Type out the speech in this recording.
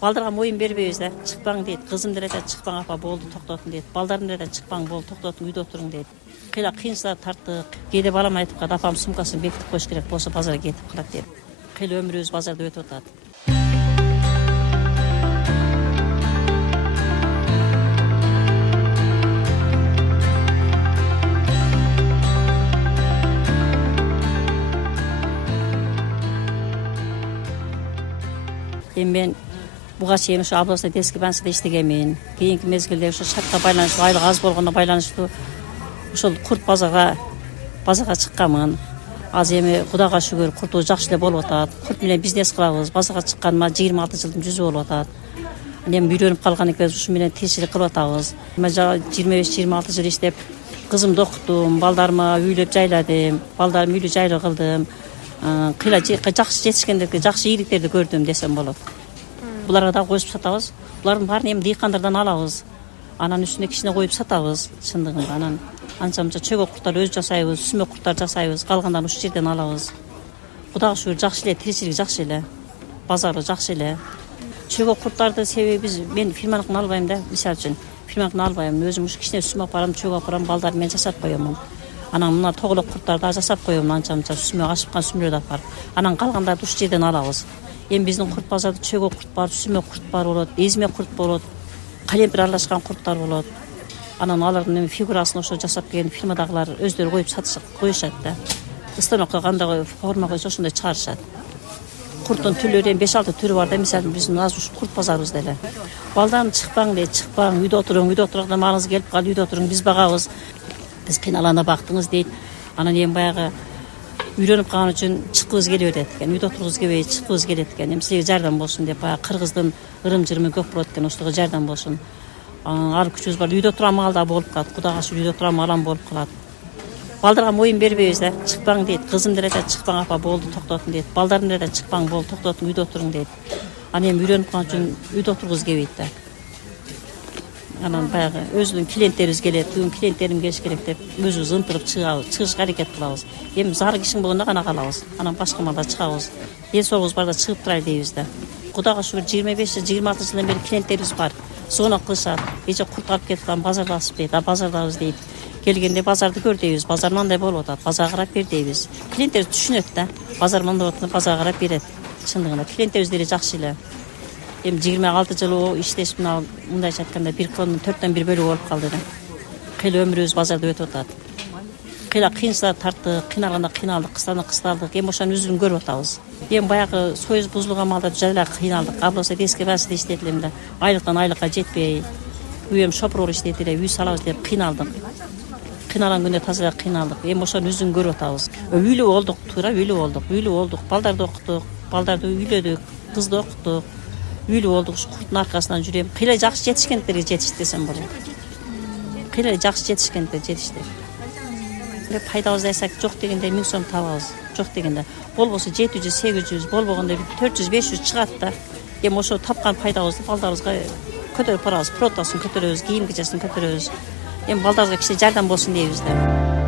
Балдарга моюн бербейбиз да. Чыкпаң дейт. Кызым деле айтат, чыкпаң апа, болду, токтотун дейт. Балдарым деле айтат, чыкпаң, болду, токтотун, үйдө отуруң дейт. Кыйынчылык тарттык. Кээде балам айтып калат, апам сумкасын бекитип коюш керек болсо базарга кетип калат деп. Кыйла өмүрүбүз базарда өтүп атат. Мен буга чейин ошо областный детский больницада иштегенмин. Кийинки мезгилде ошо шартка байланыштуу, айлык аз болгондо байланыштуу ошол курт базарга чыкканмын. Азыр эми Кудайга шүгүр куртубуз жакшы эле болуп атат. Курт менен бизнес кылабыз. Базарга чыкканыма 26 жылдын жүзү болуп атат. Эми үйрөнүп калган экенбиз, ушу менен тиричилик кылып атабыз. Мен 25-26 жыл иштеп, кызымды окуттум, балдарыма үйлөп жайладым, балдарым үйлүү жайлуу кылдым. Кыйла жакшы жетишкендерге жакшы ийгиликтерди көрдүм десем болот. Буларга да коюп сатабыз. Булардын баарын эми дыйкандардан алабыз. Анан үстүнө кичине коюп сатабыз, чындыгында. Анан анча-мынча чөгөк курттар өз жасайбыз, сүмөк курттар жасайбыз, калгандарын ушул жерден алабыз. Кудайга шүгүр жакшы эле, тиричилик жакшы эле, базары жакшы эле. Чөгөк курттарды себеби мен фирманыкын албайм да, мисалы үчүн. Фирманыкын албайм, өзүм ушу кичине сүмөк барам, чөгөк барам, балдарды мен жасап коёмун. Анан мына тоголок курттарды жасап коёмун, анча-мынча сүмөк ашыпкан сүмөлөрдү апарып. Анан калгандарды ушул жерден алабыз. Эми биздин курт базарда чөгөк курт бар, сүмөк курт бар болот, эзме курт болот, калемпир аралашкан курттар болот. Анан алардын фигурасын ошо жасап келген фирмадагылар өздөрү коюп коюшат да. Станокко кандай форма койсо ошондой чыгарышат. Курттун түрлөрү 5-6 түрү бар да, мисалы биздин азыр ушу курт базарыбызда эле. Балдарым чыкпаң дейт, чыкпаң, үйдө отуруң, үйдө отурганда маңыз келип калды, үйдө отуруң, биз багабыз. Биз кыйналганда бактыңыз дейт. Анан эми баягы үйрөнүп калган үчүн чыккыбыз келип атат экен. Үйдө отургубуз келбей, чыккыбыз келет экен. Эми силерге жардам болсун деп, баягы кыргыздын ырым-жырымы көп болот экен, ошого жардам болсун. Ар күчүбүз бар. Үйдө турам алда болуп калат. Кудайга шүгүр үйдө турам алам болуп калат. Балдарга моюн бербейбиз да. Чыкпаң дейт. Кызым деле айтат, чыкпаң апа, болду, токтотун дейт. Балдарым деле айтат, чыкпаң, болду, токтотун, үйдө отуруң дейт. Анан эми үйрөнүп калган үчүн үйдө отургубуз келбейт да. Анан баягы өзүнүн клиенттерибиз келет, бүгүн клиенттерим келиш керек деп өзүбүз ынтырып чыгышка аракет кылабыз. Эми зар кишиң болгондо гана калабыз. Анан башка маалда чыгабыз. Эл соолугубуз барда чыгып турайлы дейбиз да. Кудайга шүгүр 25-26 жылдан бери клиенттерибиз бар. Звонок кылышат. Эже курт алып кетип калам, базардасыз дейт. Базардабыз дейт. Келгенде базарды көр дейбиз. Базар мындай болуп атат. Базарга карап бер дейбиз. Клиенттер түшүнөт да. Базар мындай болуп атат, базарга карап берет. Чындыгында клиенттерибиз деле жакшы эле. Эми 26 жыл иштеш мындайча айтканда 1/4 бөлүгү болуп калды да. Кыйла өмүрүбүз базарда өтүп атат. Кыйынчылык тарттык, кыйналганда кыйналдык, кысталдык. Эми ошонун өзүн көрүп атабыз. Эми баягы союз бузулган маалда жайлар кыйналдык. Областный детский больницада иштедим элем да. Айлыктан айлыкка жетпей, үйөм шопур иштейт эле, үй салабыз деп кыйналдык. Кыйналган күндө таза эле кыйналдык. Эми ошонун өзүн көрүп атабыз. Үйлүү болдук, туура үйлүү болдук. Балдарды окуттук, балдарды үйлөдүк, кызды окуттук. Үйлүү болдук, ушу курттун аркасынан жүрөм. Кыйла жакшы жетишкендерге жетишти десем болот. Кыйла жакшы жетишкендер жетишти. Пайдабызды айтсак, жок дегенде 1000 сом табабыз. Жок дегенде болбосо 700-800, болбогондо 400-500 чыгат да. Эми ошо тапкан пайдабызды балдарыбызга көтөрүп барабыз. Протасын көтөрөбүз, кийим кечесин көтөрөбүз. Эми балдарыбызга кичине жардам болсун дейбиз да.